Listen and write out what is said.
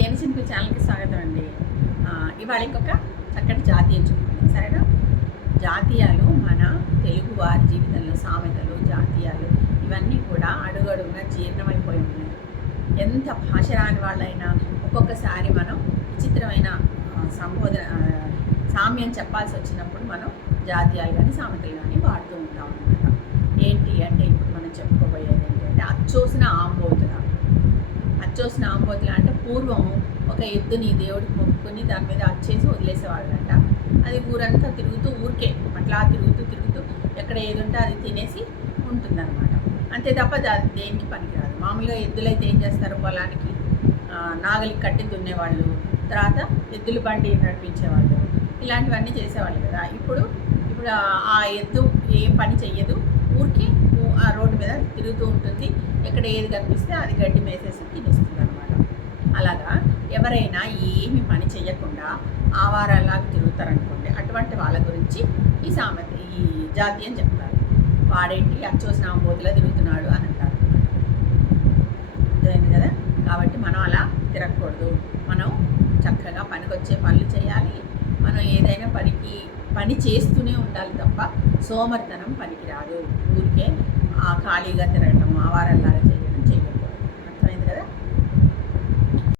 తేనె చింతల ఛానల్కి స్వాగతం అండి. ఇవాళ ఇంకొక చక్కటి జాతీయం చెప్పుకుందాం, సరేనా? జాతీయాలు మన తెలుగు వారి జీవితంలో సామెతలు, జాతీయాలు ఇవన్నీ కూడా అడుగడుగున జీర్ణమైపోయి ఉన్నాయి. ఎంత భాష రాని వాళ్ళైనా ఒక్కొక్కసారి మనం విచిత్రమైన సామ్యం చెప్పాల్సి వచ్చినప్పుడు మనం జాతీయాలు కానీ సామెతలు కానీ వాడుతూ ఉంటాం అన్నమాట. ఏంటి అంటే ఇప్పుడు మనం చెప్పుకోబోయేది ఏంటంటే అచ్చోసిన ఆంబోతుల. అచ్చోసిన ఆంబోతుల అంటే పూర్వం ఒక ఎద్దుని దేవుడికి మొక్కుకొని దాని మీద అచ్చేసి వదిలేసేవాళ్ళంట. అది ఊరంతా తిరుగుతూ ఊరికే అట్లా తిరుగుతూ ఎక్కడ ఏది ఉంటే అది తినేసి ఉంటుందన్నమాట. అంతే తప్ప అది దేనికి పనికిరాదు. మామూలుగా ఎద్దులైతే ఏం చేస్తారు, పొలానికి నాగలికి కట్టి దున్నేవాళ్ళు, తర్వాత ఎద్దుల బండి నడిపించేవాళ్ళు, ఇలాంటివన్నీ చేసేవాళ్ళు కదా. ఇప్పుడు ఆ ఎద్దు ఏం పని చెయ్యదు, ఊరికి ఆ రోడ్డు మీద తిరుగుతూ ఉంటుంది. ఎక్కడ ఏది కనిపిస్తే అది గడ్డి మేసేసి తినేస్తుంది అనమాట. అలాగా ఎవరైనా ఏమి పని చెయ్యకుండా ఆవారాలాగా తిరుగుతారనుకోండి, అటువంటి వాళ్ళ గురించి ఈ సామెత, ఈ జాతీయం చెప్తారు. వాడేంటి అచ్చోసిన ఆంబోతులా తిరుగుతున్నాడు అని అంటారు. అర్థమైంది కదా. కాబట్టి మనం అలా తిరగకూడదు. మనం చక్కగా పనికొచ్చే పనులు చేయాలి. మనం ఏదైనా పని చేస్తూనే ఉండాలి తప్ప సోమరితనం పనికిరాదు. ఊరికే ఖాళీగా తిరగటం, ఆవారల్లాగా చేయడం చేయకూడదు.